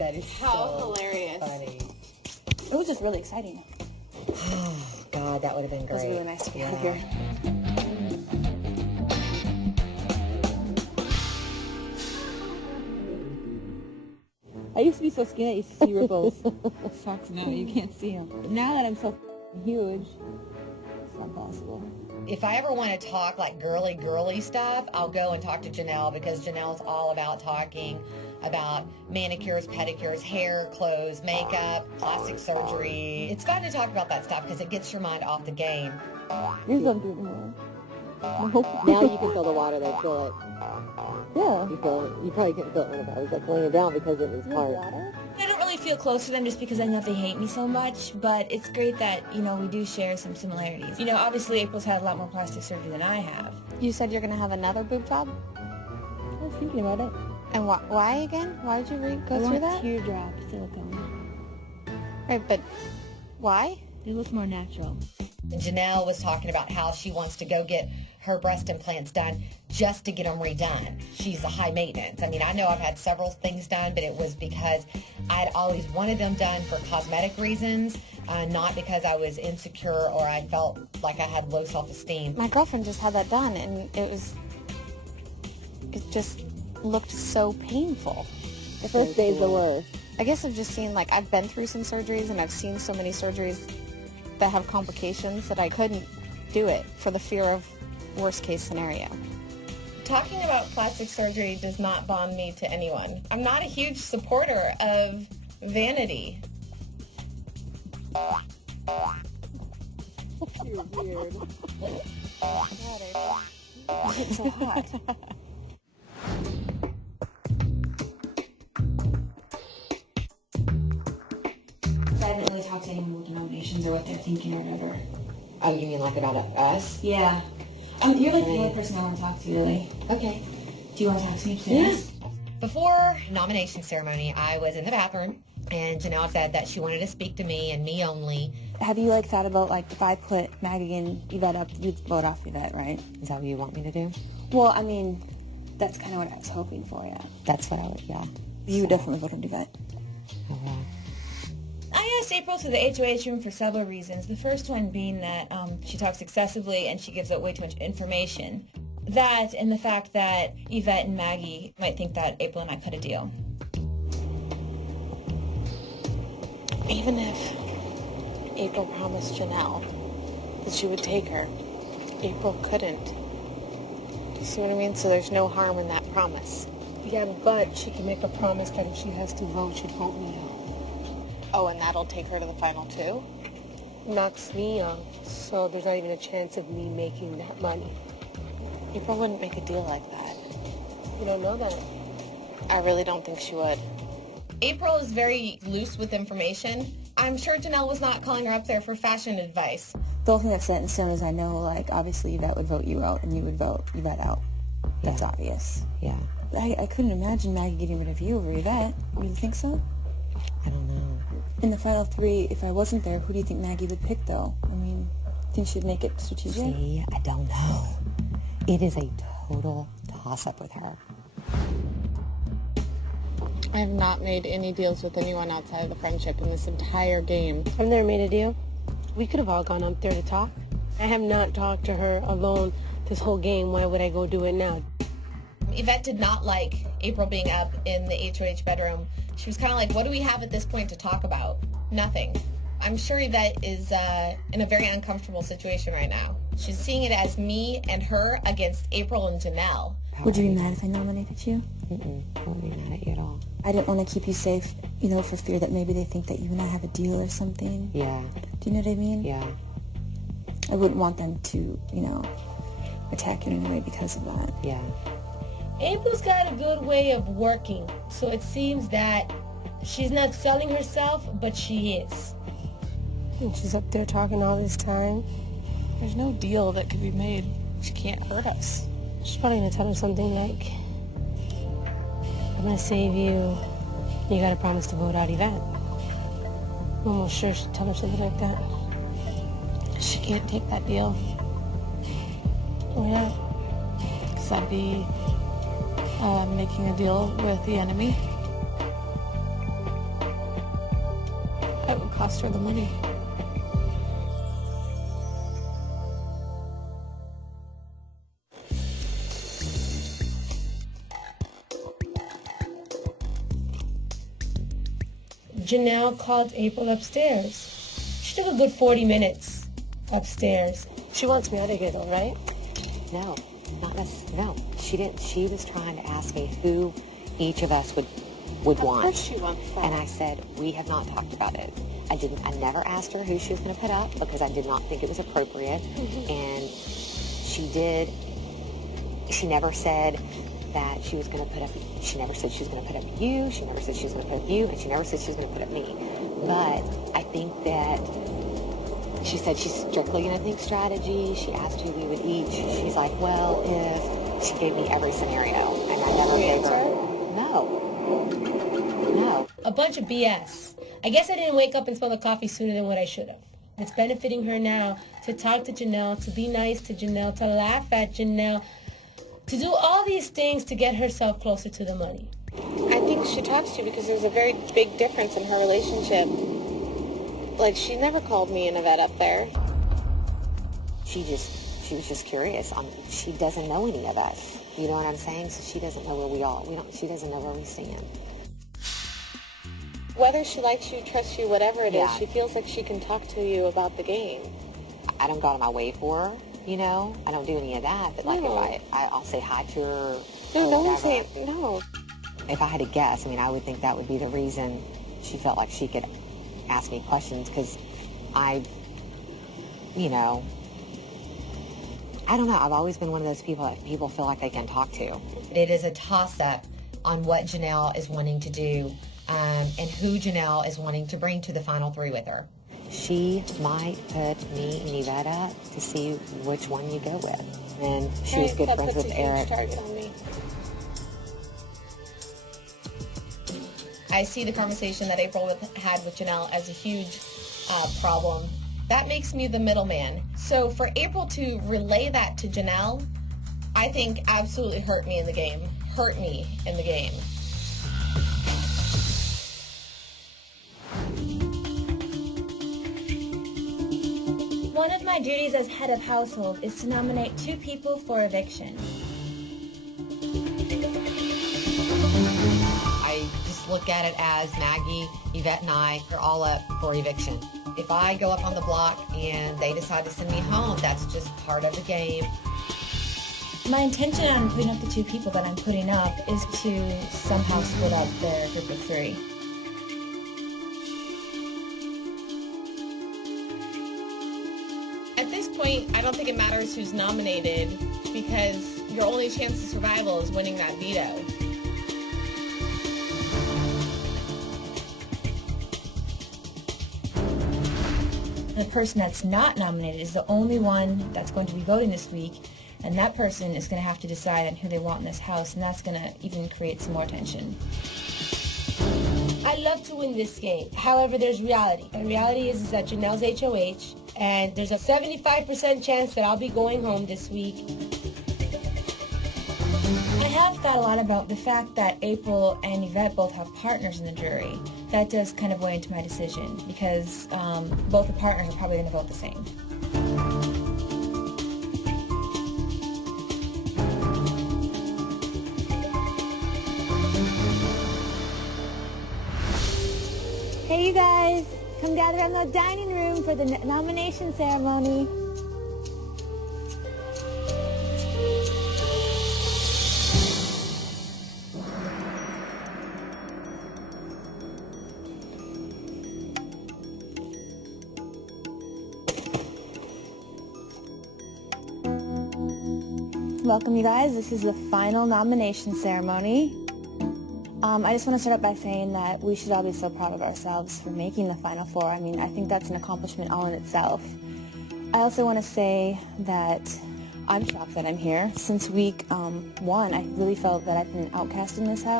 That is How so hilarious. funny. It was just really exciting. Oh, God, that would have been great. It was really nice to be out here. I used to be so skinny I used to see ripples. It sucks now, you can't see them. Now that I'm so huge, it's not possible. If I ever want to talk like girly stuff, I'll go and talk to Janelle because Janelle's all about talking about manicures, pedicures, hair, clothes, makeup, plastic surgery. It's fun to talk about that stuff because it gets your mind off the game. Here's what I'm doing tomorrow. Now you can feel the water, they feel it. Yeah. You feel it. You probably couldn't feel it when I was like laying it down because it was hard. I don't really feel close to them just because I know they hate me so much, but it's great that, you know, we do share some similarities. You know, obviously April's had a lot more plastic surgery than I have. You said you're going to have another boob job? I was thinking about it. And why again? Why did you go through that? Teardrop silicone. Right, but why? It looks more natural. And Janelle was talking about how she wants to go get her breast implants done just to get them redone. She's a high maintenance. I mean, I know I've had several things done, but it was because I'd always wanted them done for cosmetic reasons, not because I was insecure or I felt like I had low self-esteem. My girlfriend just had that done, and it just looked so painful. The first day's the worst. I guess I've just seen, like, I've been through some surgeries, and I've seen so many surgeries that have complications that I couldn't do it for the fear of worst case scenario. Talking about plastic surgery does not bond me to anyone. I'm not a huge supporter of vanity. You're weird. It's so hot. I didn't really talk to anyone with denominations or what they're thinking or whatever. Oh, you mean like about us? Yeah. You're like the only person I want to talk to, really. Okay. Do you want to talk to me serious? Before nomination ceremony, I was in the bathroom, and Janelle said that she wanted to speak to me and me only. Have you, like, thought about, like, if I put Maggie and Yvette up, you'd vote off Yvette, right? Is that what you want me to do? Well, I mean, that's kind of what I was hoping for, yeah. That's what I would, yeah. You would definitely vote on Yvette. Oh, yeah. I asked April to the HOH room for several reasons. The first one being that she talks excessively and she gives out way too much information. That and the fact that Yvette and Maggie might think that April and I cut a deal. Even if April promised Janelle that she would take her, April couldn't. Do you see what I mean? So there's no harm in that promise. Yeah, but she can make a promise that if she has to vote, she'd vote me out. Oh, and that'll take her to the final two? Knocks me off, so there's not even a chance of me making that money. April wouldn't make a deal like that. You don't know that. I really don't think she would. April is very loose with information. I'm sure Janelle was not calling her up there for fashion advice. The only thing that's set in stone is I know, like, obviously Yvette would vote you out and you would vote Yvette out. That's obvious. Yeah. I couldn't imagine Maggie getting rid of you over Yvette. You think so? I don't know. In the final three, if I wasn't there, who do you think Maggie would pick, though? I mean, think she'd make it strategic? See, I don't know. It is a total toss-up with her. I have not made any deals with anyone outside of the friendship in this entire game. I've never made a deal. We could have all gone up there to talk. I have not talked to her alone this whole game. Why would I go do it now? Yvette did not like April being up in the HOH bedroom. She was kind of like, what do we have at this point to talk about? Nothing. I'm sure Yvette is in a very uncomfortable situation right now. She's seeing it as me and her against April and Janelle. Would you be mad if I nominated you? I wouldn't be mad at you at all. I didn't want to keep you safe, you know, for fear that maybe they think that you and I have a deal or something. Yeah. Do you know what I mean? Yeah. I wouldn't want them to, you know, attack you in any way because of that. Yeah. April's got a good way of working, so it seems that she's not selling herself, but she is. And she's up there talking all this time. There's no deal that could be made. She can't hurt us. She's probably going to tell him something like, I'm going to save you. You got to promise to vote out Yvette. I'm almost sure she'll tell him something like that. She can't take that deal. Oh, yeah. Because that'd be making a deal with the enemy. cost her the money. Janelle called April upstairs. She took a good 40 minutes upstairs. She wants me out of here, though, right? No, no. She didn't. She was trying to ask me who each of us would want. Of course she wants that. And I said, we have not talked about it. I never asked her who she was going to put up because I did not think it was appropriate. And she never said that she was going to put up, she never said she was going to put up you, she never said she was going to put up you, and she never said she was going to put up me. But I think that she said she's strictly going to think strategy. She asked who we would each. She's like, well, if she gave me every scenario, and I never gave her. No. A bunch of BS. I guess I didn't wake up and smell the coffee sooner than what I should have. It's benefiting her now to talk to Janelle, to be nice to Janelle, to laugh at Janelle, to do all these things to get herself closer to the money. I think she talks to you because there's a very big difference in her relationship. Like, she never called me and Yvette up there. She was just curious. She doesn't know any of us. You know what I'm saying? So she doesn't know where we are. She doesn't know where we stand. Whether she likes you, trusts you, whatever it is, Yeah. she feels like she can talk to you about the game. I don't go out of my way for her, you know? I don't do any of that. But like, No. if I'll say hi to her. No, no one's whatever. saying, no. If I had to guess, I would think that would be the reason she felt like she could ask me questions, because I don't know. I've always been one of those people that people feel like they can talk to. It is a toss-up on what Janelle is wanting to do and who Janelle is wanting to bring to the final three with her. She might put me and Yvette up to see which one you go with. And she was good That friends puts with a huge Eric. target on me. I see the conversation that April had with Janelle as a huge problem. That makes me the middleman. So for April to relay that to Janelle, I think absolutely hurt me in the game. One of my duties as head of household is to nominate 2 people for eviction. I just look at it as Maggie, Yvette, and I are all up for eviction. If I go up on the block and they decide to send me home, that's just part of the game. My intention on putting up the 2 people that I'm putting up is to somehow split up the group of 3. At this point, I don't think it matters who's nominated because your only chance of survival is winning that veto. The person that's not nominated is the only one that's going to be voting this week, and that person is going to have to decide on who they want in this house, and that's going to even create some more tension. I love to win this game. However, there's reality. The reality is that Janelle's HOH, and there's a 75% chance that I'll be going home this week. I have thought a lot about the fact that April and Yvette both have partners in the jury. That does kind of weigh into my decision because both the partners are probably going to vote the same. Hey you guys, come gather in the dining room for the nomination ceremony. Welcome you guys, this is the final nomination ceremony. I just want to start out by saying that we should all be so proud of ourselves for making the Final Four. I mean, I think that's an accomplishment all in itself. I also want to say that I'm shocked that I'm here. Since week 1, I really felt that I've been outcast in this house.